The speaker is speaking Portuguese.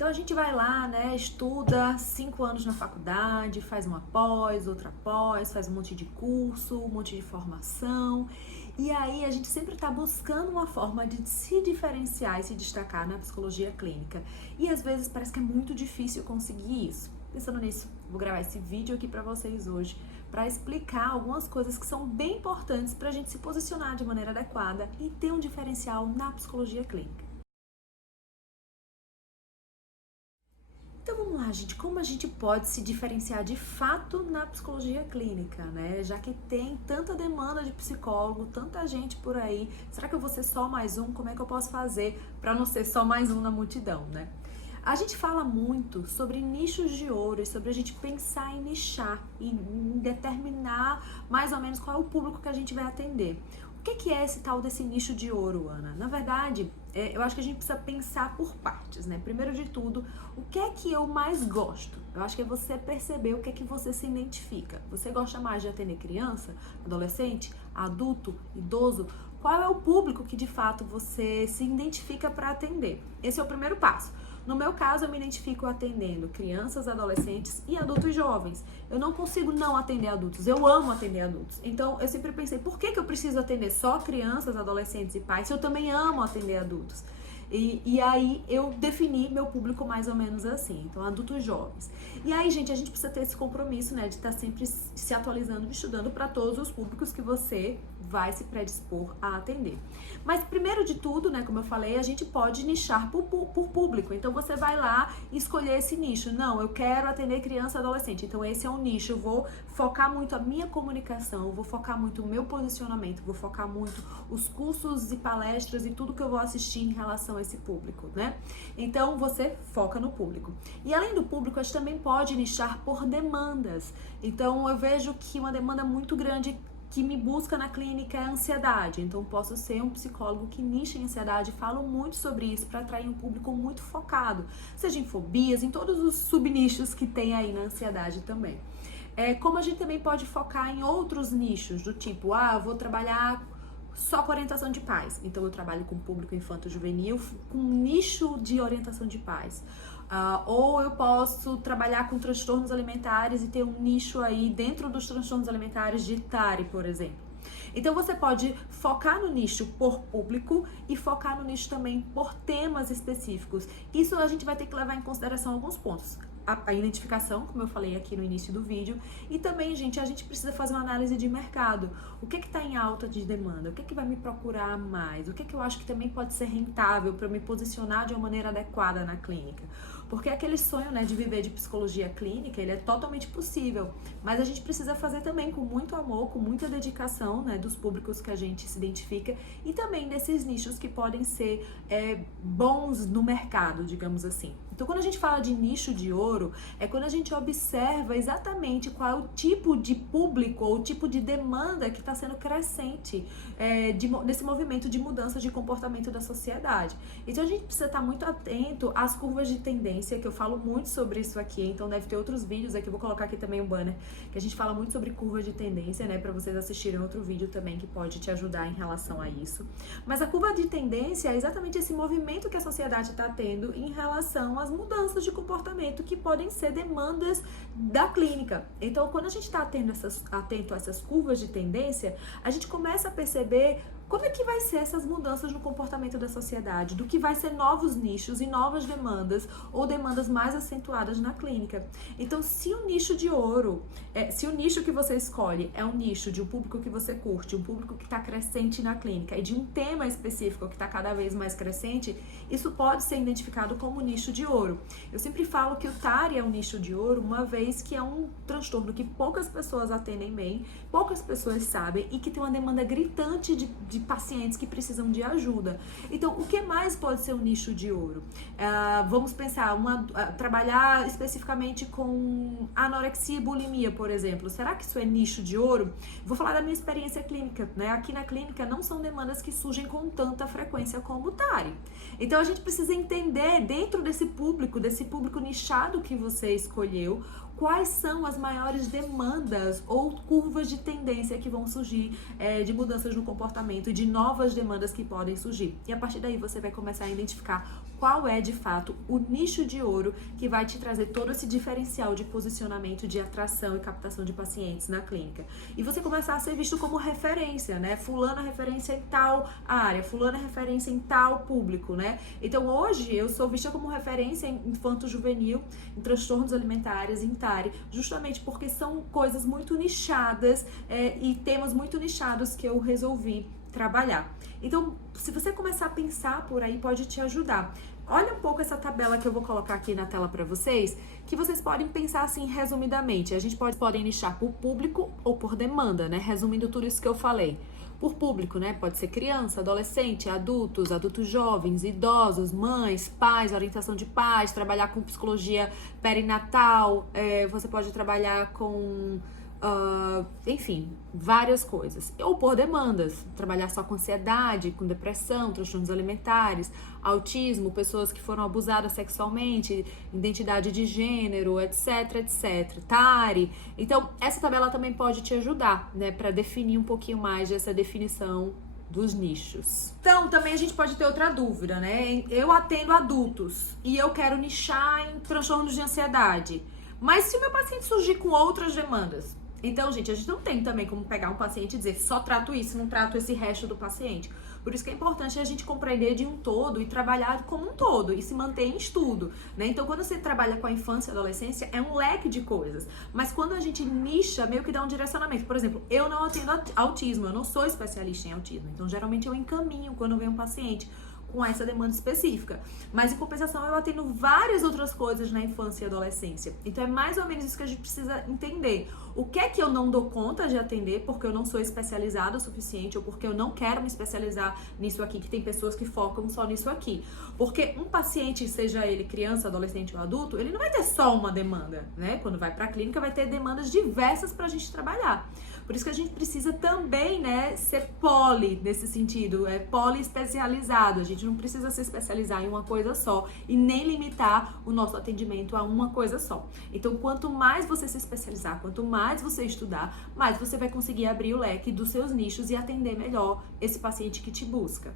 Então a gente vai lá, né, estuda 5 anos na faculdade, faz uma pós, outra pós, faz um monte de curso, um monte de formação. E aí a gente sempre está buscando uma forma de se diferenciar e se destacar na psicologia clínica. E às vezes parece que é muito difícil conseguir isso. Pensando nisso, vou gravar esse vídeo aqui para vocês hoje, para explicar algumas coisas que são bem importantes para a gente se posicionar de maneira adequada e ter um diferencial na psicologia clínica. Então vamos lá, gente, como a gente pode se diferenciar de fato na psicologia clínica, né? Já que tem tanta demanda de psicólogo, tanta gente por aí, será que eu vou ser só mais um? Como é que eu posso fazer para não ser só mais um na multidão, né? A gente fala muito sobre nichos de ouro e sobre a gente pensar em nichar e em determinar mais ou menos qual é o público que a gente vai atender. O que é esse tal desse nicho de ouro, Ana? Na verdade, eu acho que a gente precisa pensar por partes, né? Primeiro de tudo, o que é que eu mais gosto? Eu acho que é você perceber o que é que você se identifica. Você gosta mais de atender criança, adolescente, adulto, idoso? Qual é o público que de fato você se identifica para atender? Esse é o primeiro passo. No meu caso, eu me identifico atendendo crianças, adolescentes e adultos jovens. Eu não consigo não atender adultos, eu amo atender adultos. Então, eu sempre pensei, por que eu preciso atender só crianças, adolescentes e pais se eu também amo atender adultos? E aí eu defini meu público mais ou menos assim, então adultos jovens. E aí, gente, a gente precisa ter esse compromisso, né, de estar sempre se atualizando e estudando para todos os públicos que você vai se predispor a atender. Mas primeiro de tudo, né, como eu falei, a gente pode nichar por público. Então você vai lá e escolher esse nicho. Não, eu quero atender criança e adolescente. Então esse é um nicho. Eu vou focar muito a minha comunicação, eu vou focar muito o meu posicionamento, vou focar muito os cursos e palestras e tudo que eu vou assistir em relação a esse público, né? Então você foca no público. E além do público, a gente também pode nichar por demandas. Então eu vejo que uma demanda muito grande que me busca na clínica é a ansiedade. Então posso ser um psicólogo que nicha em ansiedade, falo muito sobre isso para atrair um público muito focado, seja em fobias, em todos os subnichos que tem aí na ansiedade também. Como a gente também pode focar em outros nichos, do tipo, eu vou trabalhar só com orientação de pais. Então eu trabalho com público infanto-juvenil, com nicho de orientação de pais. Ou eu posso trabalhar com transtornos alimentares e ter um nicho aí dentro dos transtornos alimentares de TARI, por exemplo. Então você pode focar no nicho por público e focar no nicho também por temas específicos. Isso a gente vai ter que levar em consideração alguns pontos. A identificação, como eu falei aqui no início do vídeo, e também, gente, a gente precisa fazer uma análise de mercado. O que está em alta de demanda? O que vai me procurar mais? O que eu acho que também pode ser rentável para eu me posicionar de uma maneira adequada na clínica? Porque aquele sonho, né, de viver de psicologia clínica, ele é totalmente possível, mas a gente precisa fazer também com muito amor, com muita dedicação, né, dos públicos que a gente se identifica e também desses nichos que podem ser bons no mercado, digamos assim. Então, quando a gente fala de nicho de ouro, é quando a gente observa exatamente qual é o tipo de público ou o tipo de demanda que está sendo crescente nesse movimento de mudança de comportamento da sociedade. Então, a gente precisa estar muito atento às curvas de tendência, que eu falo muito sobre isso aqui, então deve ter outros vídeos aqui, vou colocar aqui também um banner, que a gente fala muito sobre curva de tendência, né, para vocês assistirem outro vídeo também que pode te ajudar em relação a isso. Mas a curva de tendência é exatamente esse movimento que a sociedade está tendo em relação às mudanças de comportamento que podem ser demandas da clínica. Então, quando a gente está atento a essas curvas de tendência, a gente começa a perceber como é que vai ser essas mudanças no comportamento da sociedade, do que vai ser novos nichos e novas demandas ou demandas mais acentuadas na clínica. Então, se o nicho de ouro, se o nicho que você escolhe é um nicho de um público que você curte, um público que está crescente na clínica e de um tema específico que está cada vez mais crescente, isso pode ser identificado como nicho de ouro. Eu sempre falo que o TARI é um nicho de ouro, uma vez que é um transtorno que poucas pessoas atendem bem, poucas pessoas sabem e que tem uma demanda gritante de pacientes que precisam de ajuda. Então, o que mais pode ser um nicho de ouro? Vamos pensar, trabalhar especificamente com anorexia e bulimia, por exemplo. Será que isso é nicho de ouro? Vou falar da minha experiência clínica, né? Aqui na clínica não são demandas que surgem com tanta frequência como o TARI. Então, a gente precisa entender, dentro desse público nichado que você escolheu, quais são as maiores demandas ou curvas de tendência que vão surgir de mudanças no comportamento e de novas demandas que podem surgir. E a partir daí você vai começar a identificar qual é, de fato, o nicho de ouro que vai te trazer todo esse diferencial de posicionamento, de atração e captação de pacientes na clínica. E você começar a ser visto como referência, né? Fulano é referência em tal área, fulano é referência em tal público, né? Então, hoje, eu sou vista como referência em infanto-juvenil, em transtornos alimentares, em TARI, justamente porque são coisas muito nichadas e temas muito nichados que eu resolvi trabalhar. Então, se você começar a pensar por aí, pode te ajudar. Olha um pouco essa tabela que eu vou colocar aqui na tela para vocês, que vocês podem pensar assim resumidamente. A gente pode nichar por público ou por demanda, né? Resumindo tudo isso que eu falei. Por público, né? Pode ser criança, adolescente, adultos, adultos jovens, idosos, mães, pais, orientação de pais, trabalhar com psicologia perinatal, você pode trabalhar com... enfim, várias coisas. Ou por demandas, trabalhar só com ansiedade, com depressão, transtornos alimentares, autismo, pessoas que foram abusadas sexualmente, identidade de gênero, etc, etc, TARI. Então, essa tabela também pode te ajudar, né, para definir um pouquinho mais dessa definição dos nichos. Então, também a gente pode ter outra dúvida, né? Eu atendo adultos e eu quero nichar em transtornos de ansiedade. Mas se o meu paciente surgir com outras demandas? Então, gente, a gente não tem também como pegar um paciente e dizer só trato isso, não trato esse resto do paciente. Por isso que é importante a gente compreender de um todo e trabalhar como um todo e se manter em estudo, né? Então, quando você trabalha com a infância e adolescência, é um leque de coisas. Mas quando a gente nicha, meio que dá um direcionamento. Por exemplo, eu não atendo autismo, eu não sou especialista em autismo. Então, geralmente eu encaminho quando vem um paciente com essa demanda específica. Mas, em compensação, eu atendo várias outras coisas na infância e adolescência. Então, é mais ou menos isso que a gente precisa entender. O que é que eu não dou conta de atender porque eu não sou especializada o suficiente ou porque eu não quero me especializar nisso aqui, que tem pessoas que focam só nisso aqui. Porque um paciente, seja ele criança, adolescente ou adulto, ele não vai ter só uma demanda, né? Quando vai pra clínica, vai ter demandas diversas pra gente trabalhar. Por isso que a gente precisa também, né, ser poli nesse sentido, poli especializado. A gente não precisa se especializar em uma coisa só e nem limitar o nosso atendimento a uma coisa só. Então, quanto mais você se especializar, quanto mais você estudar, mais você vai conseguir abrir o leque dos seus nichos e atender melhor esse paciente que te busca.